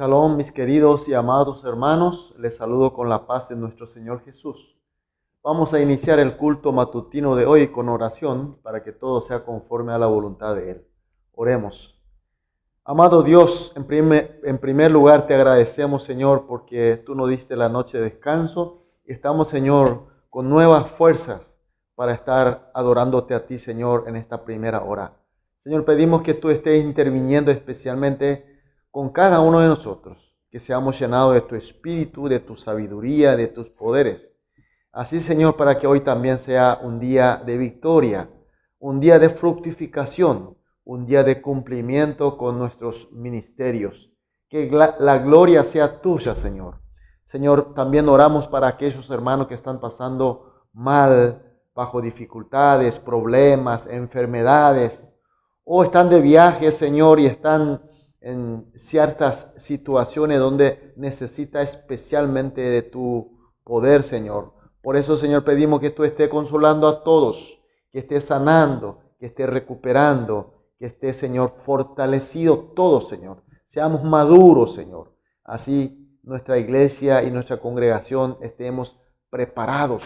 Shalom, mis queridos y amados hermanos, les saludo con la paz de nuestro Señor Jesús. Vamos a iniciar el culto matutino de hoy con oración para que todo sea conforme a la voluntad de Él. Oremos. Amado Dios, en primer lugar te agradecemos, Señor, porque tú nos diste la noche de descanso y estamos, Señor, con nuevas fuerzas para estar adorándote a ti, Señor, en esta primera hora. Señor, pedimos que tú estés interviniendo especialmente con cada uno de nosotros, que seamos llenados de tu espíritu, de tu sabiduría, de tus poderes. Así, Señor, para que hoy también sea un día de victoria, un día de fructificación, un día de cumplimiento con nuestros ministerios. Que la gloria sea tuya, Señor. Señor, también oramos para aquellos hermanos que están pasando mal, bajo dificultades, problemas, enfermedades, o están de viaje, Señor, y están en ciertas situaciones donde necesita especialmente de tu poder, Señor. Por eso, Señor, pedimos que tú estés consolando a todos, que estés sanando, que estés recuperando, que estés, Señor, fortalecido todos, Señor. Seamos maduros, Señor. Así nuestra iglesia y nuestra congregación estemos preparados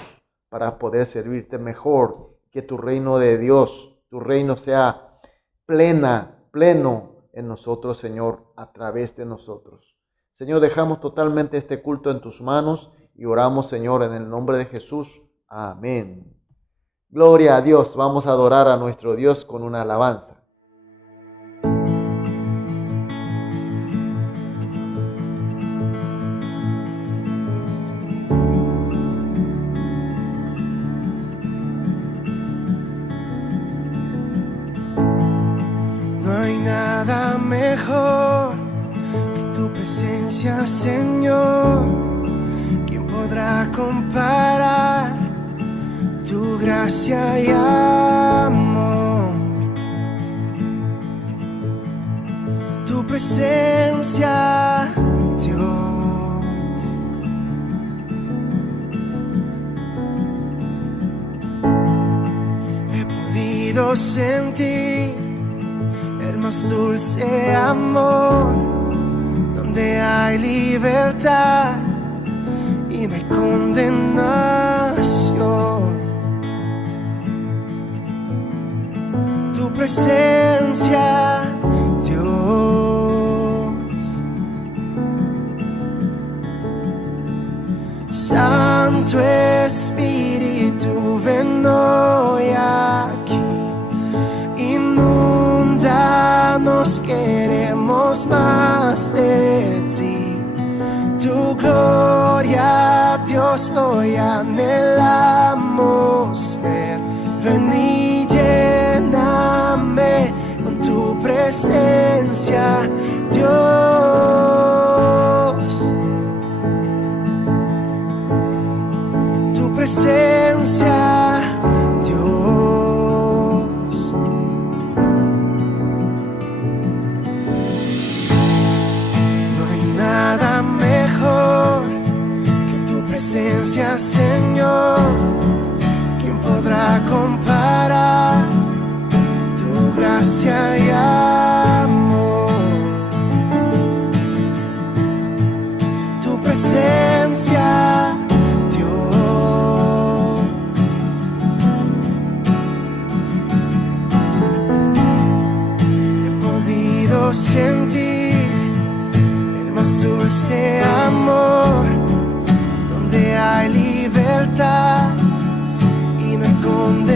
para poder servirte mejor. Que tu reino de Dios, tu reino sea pleno en nosotros, Señor, a través de nosotros. Señor, dejamos totalmente este culto en tus manos y oramos, Señor, en el nombre de Jesús. Amén. Gloria a Dios. Vamos a adorar a nuestro Dios con una alabanza. Nada mejor que tu presencia, Señor. ¿Quién podrá comparar tu gracia y amor? Tu presencia, Dios. He podido sentir el más dulce amor, donde hay libertad y no hay condenación. Tu presencia, Dios. Santo Espíritu, ven hoy aquí. Nos queremos más de ti. Tu gloria, Dios, hoy anhelamos ver. Ven y lléname con tu presencia, Dios. Tu presencia, presencia, Señor. ¿Quién podrá comparar tu gracia y amor? Tu presencia, Dios. He podido sentir el más dulce amor, donde hay libertad y no hay condenación.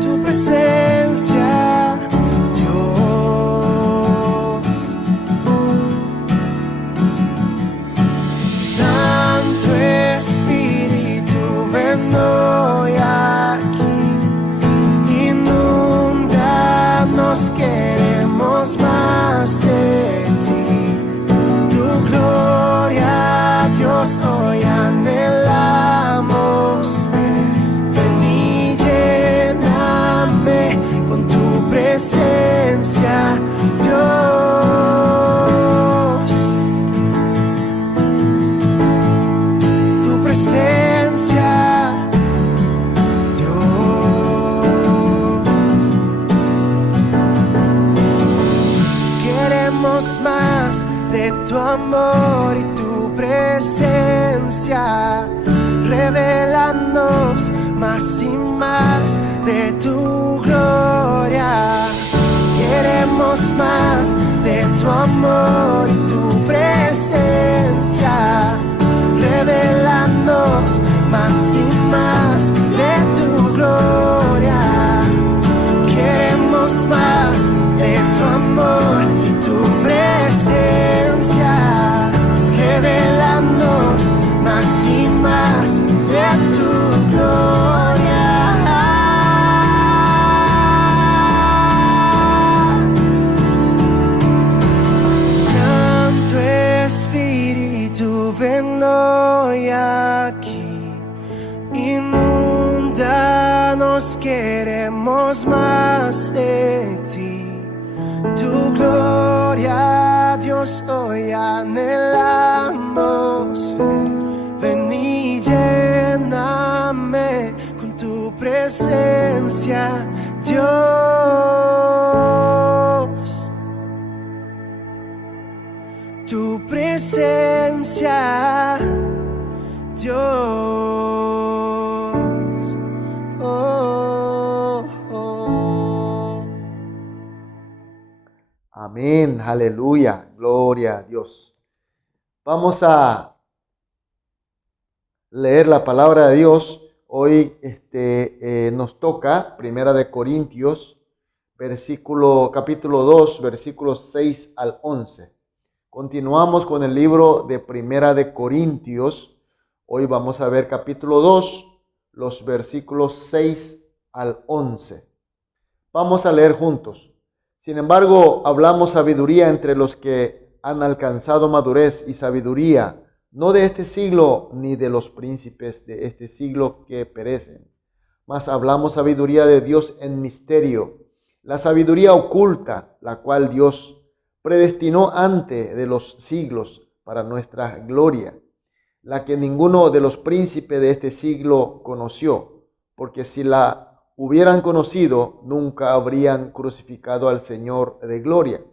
Tu presencia, Dios. Santo Espíritu, ven hoy aquí. Inúndanos, queremos más de tu gloria, Dios, hoy anhelamos. Ven y lléname con tu presencia, Dios. Tu presencia, Dios. Queremos más de tu amor y tu presencia, revelándonos más y más de tu gloria. Queremos más de tu amor y tu presencia, revelándonos más y más de tu gloria. Queremos más de tu amor y tu presencia, revelándonos más y más de tu gloria. Santo Espíritu, ven hoy aquí, inúndanos, queremos más de ti. Tu gloria, Dios, hoy anhelamos ver. Ven y lléname con tu presencia, Dios. Tu presencia, Dios. Oh, oh. Amén, aleluya, gloria a Dios. Vamos a leer la palabra de Dios. Hoy nos toca Primera de Corintios, capítulo 2, versículos 6 al 11. Continuamos con el libro de Primera de Corintios. Hoy vamos a ver capítulo 2, los versículos 6 al 11. Vamos a leer juntos. Sin embargo, hablamos sabiduría entre los que han alcanzado madurez y sabiduría, no de este siglo ni de los príncipes de este siglo que perecen, mas hablamos sabiduría de Dios en misterio, la sabiduría oculta, la cual Dios predestinó antes de los siglos para nuestra gloria, la que ninguno de los príncipes de este siglo conoció, porque si la hubieran conocido, nunca habrían crucificado al Señor de gloria.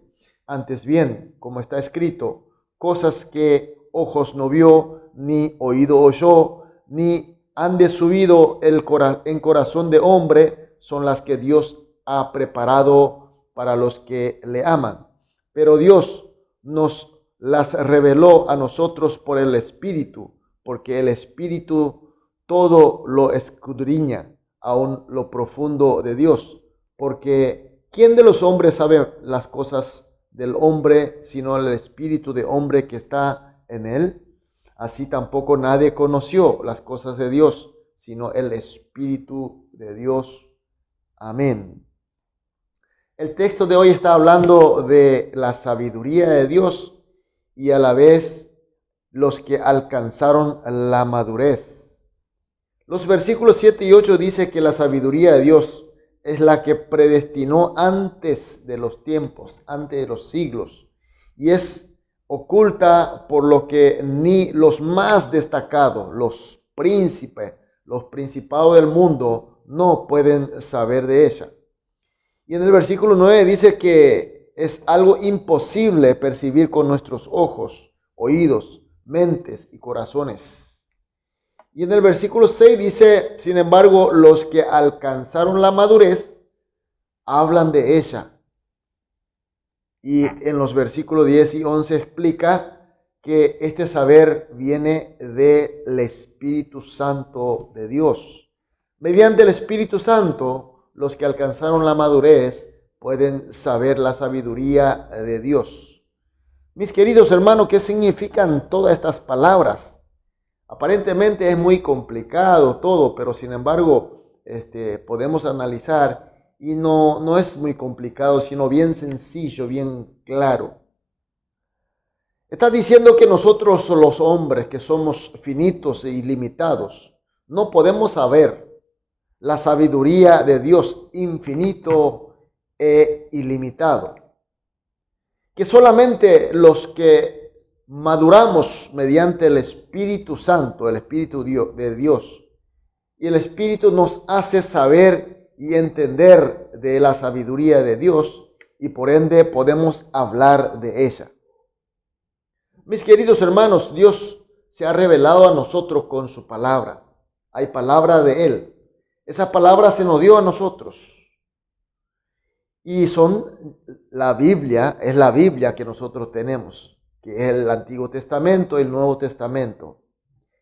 Antes bien, como está escrito, cosas que ojos no vio, ni oído oyó, ni han de subido en corazón de hombre, son las que Dios ha preparado para los que le aman. Pero Dios nos las reveló a nosotros por el Espíritu, porque el Espíritu todo lo escudriña, aun lo profundo de Dios. Porque ¿quién de los hombres sabe las cosas del hombre, sino el Espíritu de hombre que está en él? Así tampoco nadie conoció las cosas de Dios, sino el Espíritu de Dios. Amén. El texto de hoy está hablando de la sabiduría de Dios y a la vez los que alcanzaron la madurez. Los versículos 7 y 8 dice que la sabiduría de Dios es la que predestinó antes de los tiempos, antes de los siglos, y es oculta por lo que ni los más destacados, los príncipes, los principados del mundo no pueden saber de ella. Y en el versículo 9 dice que es algo imposible percibir con nuestros ojos, oídos, mentes y corazones. Y en el versículo 6 dice, sin embargo, los que alcanzaron la madurez hablan de ella. Y en los versículos 10 y 11 explica que este saber viene del Espíritu Santo de Dios. Mediante el Espíritu Santo, los que alcanzaron la madurez pueden saber la sabiduría de Dios. Mis queridos hermanos, ¿qué significan todas estas palabras? Aparentemente es muy complicado todo, pero sin embargo podemos analizar y no es muy complicado, sino bien sencillo, bien claro. Está diciendo que nosotros los hombres, que somos finitos e ilimitados, no podemos saber la sabiduría de Dios infinito e ilimitado. Que solamente los que maduramos mediante el Espíritu Santo, el Espíritu de Dios, y el Espíritu nos hace saber y entender de la sabiduría de Dios, y por ende podemos hablar de ella. Mis queridos hermanos, Dios se ha revelado a nosotros con su palabra. Hay palabra de Él. Esa palabra se nos dio a nosotros. Y son la Biblia, es la Biblia que nosotros tenemos, que es el Antiguo Testamento y el Nuevo Testamento.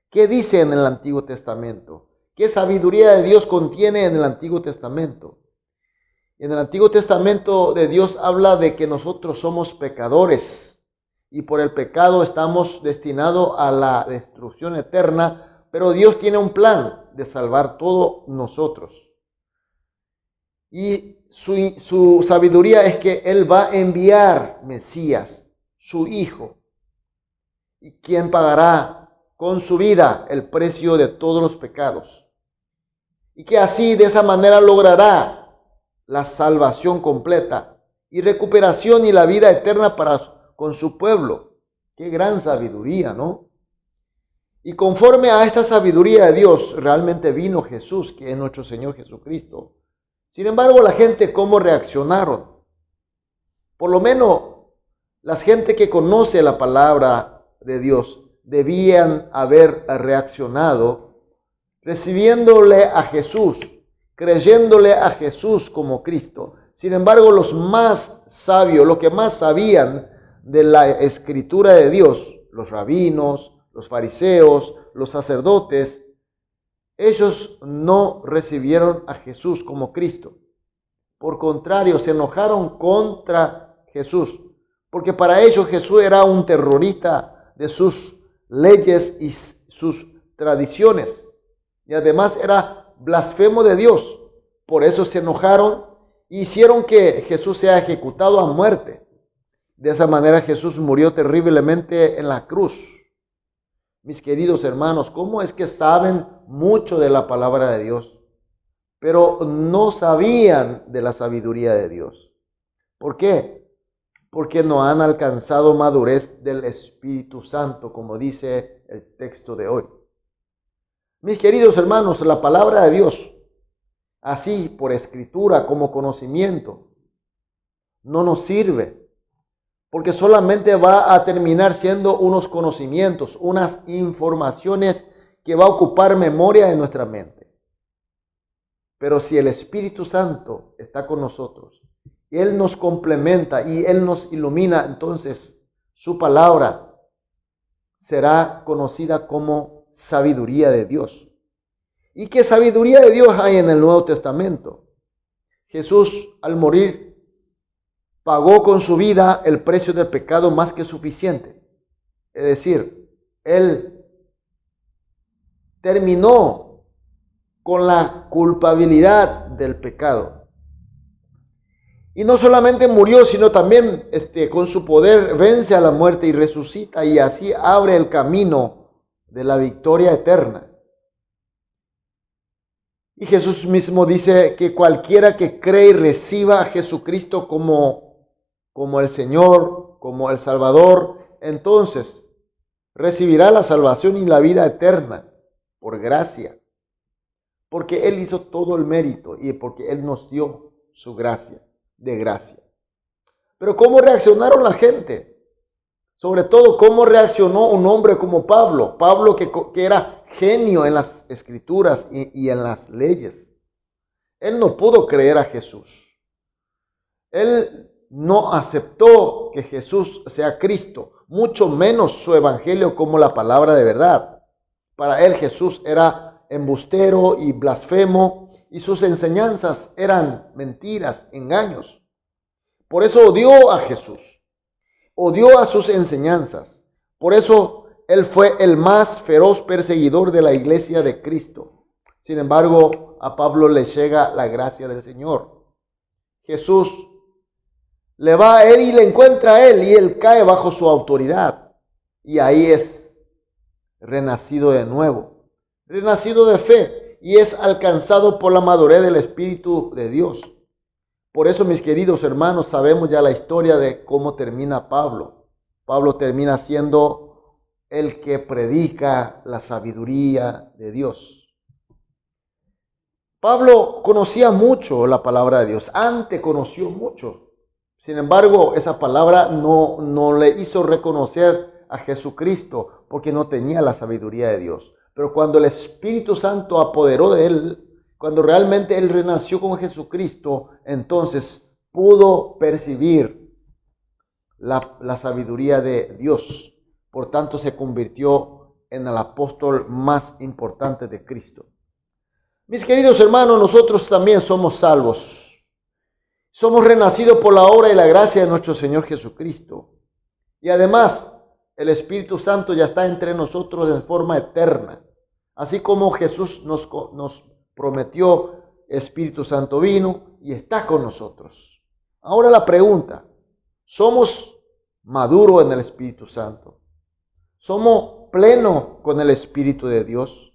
¿Qué dice en el Antiguo Testamento? ¿Qué sabiduría de Dios contiene en el Antiguo Testamento? En el Antiguo Testamento de Dios habla de que nosotros somos pecadores y por el pecado estamos destinados a la destrucción eterna, pero Dios tiene un plan de salvar todos nosotros. Y su sabiduría es que Él va a enviar Mesías, su Hijo, y quien pagará con su vida el precio de todos los pecados. Y que así, de esa manera, logrará la salvación completa y recuperación y la vida eterna con su pueblo. Qué gran sabiduría, ¿no? Y conforme a esta sabiduría de Dios, realmente vino Jesús, que es nuestro Señor Jesucristo. Sin embargo, la gente, ¿cómo reaccionaron? Por lo menos, la gente que conoce la palabra de Dios debían haber reaccionado recibiéndole a Jesús, creyéndole a Jesús como Cristo. Sin embargo, los más sabios, los que más sabían de la escritura de Dios, los rabinos, los fariseos, los sacerdotes, ellos no recibieron a Jesús como Cristo. Por contrario, se enojaron contra Jesús, porque para ellos Jesús era un terrorista de sus leyes y sus tradiciones. Y además era blasfemo de Dios. Por eso se enojaron e hicieron que Jesús sea ejecutado a muerte. De esa manera Jesús murió terriblemente en la cruz. Mis queridos hermanos, ¿cómo es que saben mucho de la palabra de Dios, pero no sabían de la sabiduría de Dios? ¿Por qué? Porque no han alcanzado madurez del Espíritu Santo, como dice el texto de hoy. Mis queridos hermanos, la palabra de Dios, así por escritura como conocimiento, no nos sirve, porque solamente va a terminar siendo unos conocimientos, unas informaciones que va a ocupar memoria de nuestra mente. Pero si el Espíritu Santo está con nosotros, Él nos complementa y Él nos ilumina, entonces su palabra será conocida como sabiduría de Dios. ¿Y qué sabiduría de Dios hay en el Nuevo Testamento? Jesús, al morir, pagó con su vida el precio del pecado más que suficiente. Es decir, Él terminó con la culpabilidad del pecado. Y no solamente murió, sino también con su poder vence a la muerte y resucita y así abre el camino de la victoria eterna. Y Jesús mismo dice que cualquiera que cree y reciba a Jesucristo como el Señor, como el Salvador, entonces recibirá la salvación y la vida eterna por gracia. Porque Él hizo todo el mérito y porque Él nos dio su gracia, de gracia. Pero ¿cómo reaccionaron la gente? Sobre todo, ¿cómo reaccionó un hombre como Pablo? Pablo que era genio en las escrituras y en las leyes. Él no pudo creer a Jesús. Él no aceptó que Jesús sea Cristo, mucho menos su evangelio como la palabra de verdad. Para él Jesús era embustero y blasfemo y sus enseñanzas eran mentiras, engaños. Por eso odió a Jesús, odió a sus enseñanzas. Por eso él fue el más feroz perseguidor de la iglesia de Cristo. Sin embargo, a Pablo le llega la gracia del Señor. Jesús le va a él y le encuentra a él y él cae bajo su autoridad. Y ahí es renacido de nuevo, renacido de fe y es alcanzado por la madurez del Espíritu de Dios. Por eso, mis queridos hermanos, sabemos ya la historia de cómo termina Pablo. Pablo termina siendo el que predica la sabiduría de Dios. Pablo conocía mucho la palabra de Dios, antes conoció mucho. Sin embargo, esa palabra no le hizo reconocer a Jesucristo porque no tenía la sabiduría de Dios. Pero cuando el Espíritu Santo apoderó de él, cuando realmente él renació con Jesucristo, entonces pudo percibir la sabiduría de Dios. Por tanto, se convirtió en el apóstol más importante de Cristo. Mis queridos hermanos, nosotros también somos salvos. Somos renacidos por la obra y la gracia de nuestro Señor Jesucristo. Y además, el Espíritu Santo ya está entre nosotros en forma eterna. Así como Jesús nos prometió, Espíritu Santo vino y está con nosotros. Ahora la pregunta, ¿somos maduros en el Espíritu Santo? ¿Somos plenos con el Espíritu de Dios?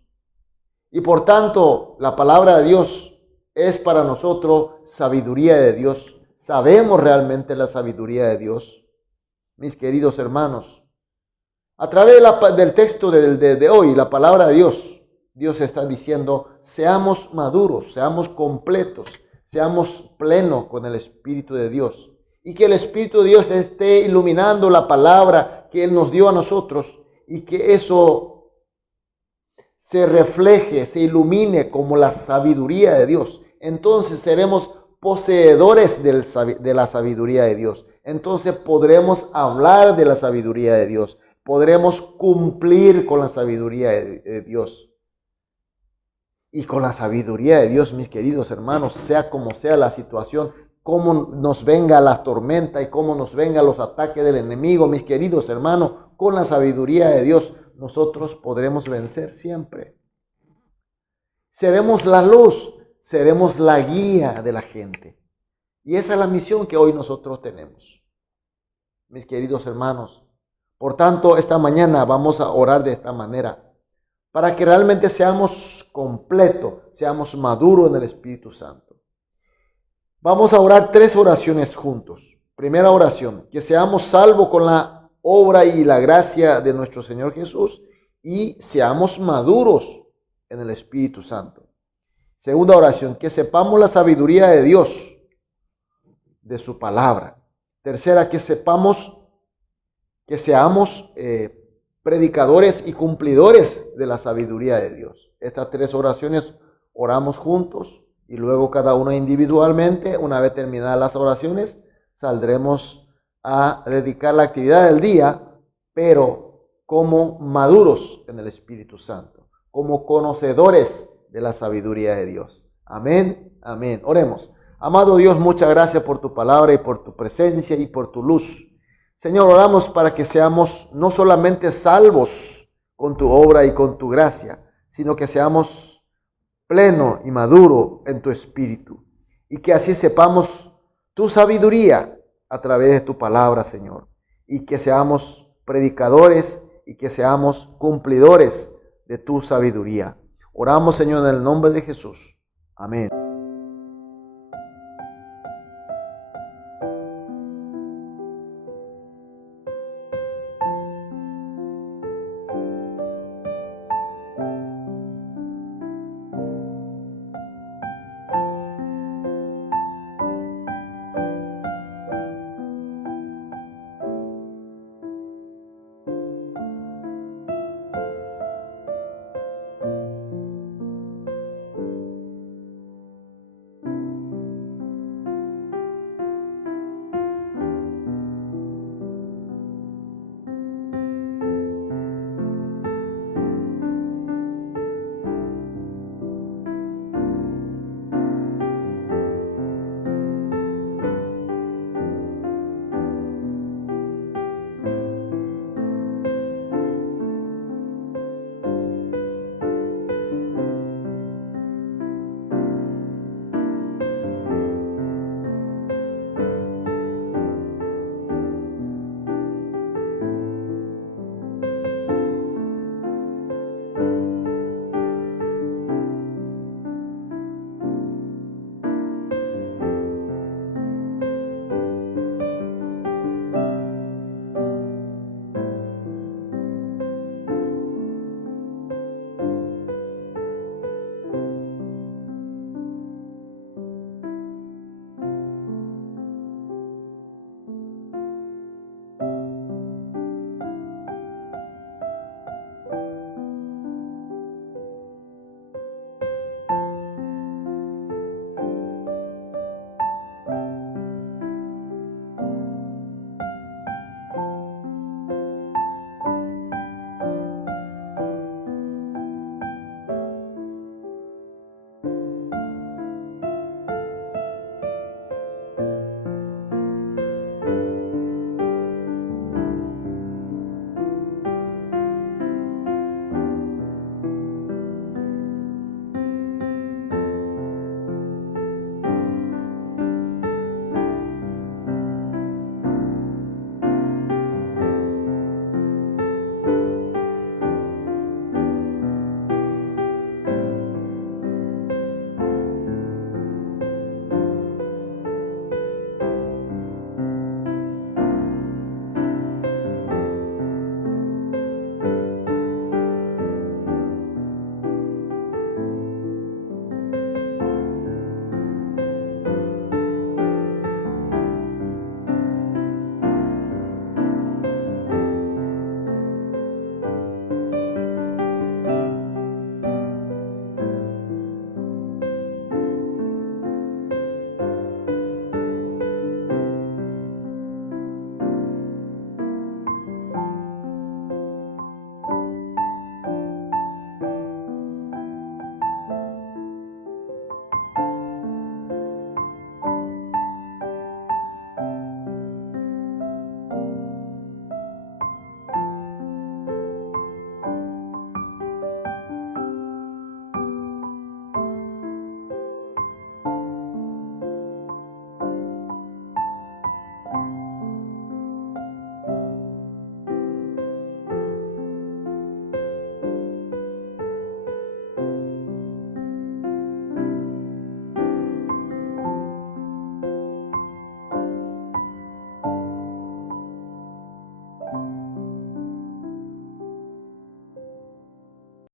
Y por tanto, la palabra de Dios es para nosotros sabiduría de Dios. ¿Sabemos realmente la sabiduría de Dios? Mis queridos hermanos, a través del texto de hoy, la palabra de Dios está diciendo, seamos maduros, seamos completos, seamos plenos con el Espíritu de Dios. Y que el Espíritu de Dios esté iluminando la palabra que Él nos dio a nosotros y que eso se refleje, se ilumine como la sabiduría de Dios. Entonces seremos poseedores de la sabiduría de Dios. Entonces podremos hablar de la sabiduría de Dios. Podremos cumplir con la sabiduría de Dios. Y con la sabiduría de Dios, mis queridos hermanos, sea como sea la situación, cómo nos venga la tormenta y cómo nos vengan los ataques del enemigo, mis queridos hermanos, con la sabiduría de Dios, nosotros podremos vencer siempre. Seremos la luz, seremos la guía de la gente. Y esa es la misión que hoy nosotros tenemos, mis queridos hermanos. Por tanto, esta mañana vamos a orar de esta manera, para que realmente seamos completos, seamos maduros en el Espíritu Santo. Vamos a orar 3 oraciones juntos. Primera oración, que seamos salvos con la obra y la gracia de nuestro Señor Jesús y seamos maduros en el Espíritu Santo. Segunda oración, que sepamos la sabiduría de Dios, de su palabra. Tercera, que seamos predicadores y cumplidores de la sabiduría de Dios. Estas 3 oraciones oramos juntos y luego cada uno individualmente. Una vez terminadas las oraciones, saldremos a dedicar la actividad del día, pero como maduros en el Espíritu Santo, como conocedores de la sabiduría de Dios. Amén, amén. Oremos. Amado Dios, muchas gracias por tu palabra y por tu presencia y por tu luz. Señor, oramos para que seamos no solamente salvos con tu obra y con tu gracia, sino que seamos pleno y maduro en tu espíritu. Y que así sepamos tu sabiduría a través de tu palabra, Señor. Y que seamos predicadores y que seamos cumplidores de tu sabiduría. Oramos, Señor, en el nombre de Jesús. Amén.